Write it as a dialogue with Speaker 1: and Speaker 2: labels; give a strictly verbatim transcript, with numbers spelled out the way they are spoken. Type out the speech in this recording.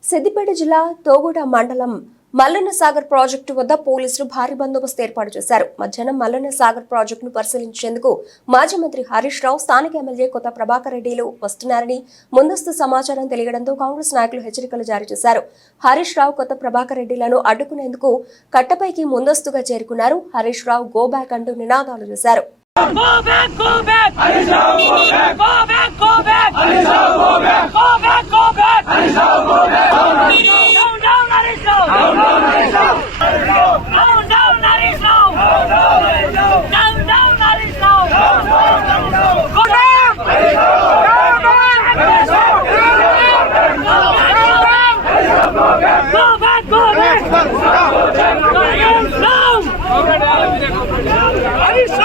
Speaker 1: సిద్దిపేట జిల్లా తోగుడ మండలం మల్లన్న సాగర్ ప్రాజెక్టు వద్ద పోలీసులు భారీ బందోబస్తు ఏర్పాటు చేశారు. మధ్యాహ్నం మల్లన్న సాగర్ ప్రాజెక్టును పరిశీలించేందుకు మాజీ మంత్రి హరీష్ రావు, స్థానిక ఎమ్మెల్యే కొత్త ప్రభాకర్ రెడ్డిలు వస్తున్నారని ముందస్తు సమాచారం తెలియడంతో కాంగ్రెస్ నాయకులు హెచ్చరికలు జారీ చేశారు. హరీష్ రావు, కొత్త ప్రభాకర్ రెడ్డిలను అడ్డుకునేందుకు కట్టపైకి ముందస్తుగా చేరుకున్నారు. హరీష్ రావు గో బ్యాక్ అంటూ నినాదాలు చేశారు.
Speaker 2: Go back, go back! Harish Rao, go back! Go back, go back! Harish Rao, go back! Go back, go back! Harish Rao, go back! Down, down, Harish Rao! Down, down, Harish Rao! Down, down, Harish Rao! Down, down, Harish Rao! Go back! Harish Rao, go back! Harish Rao, go back! Go back, go back! Harish Rao!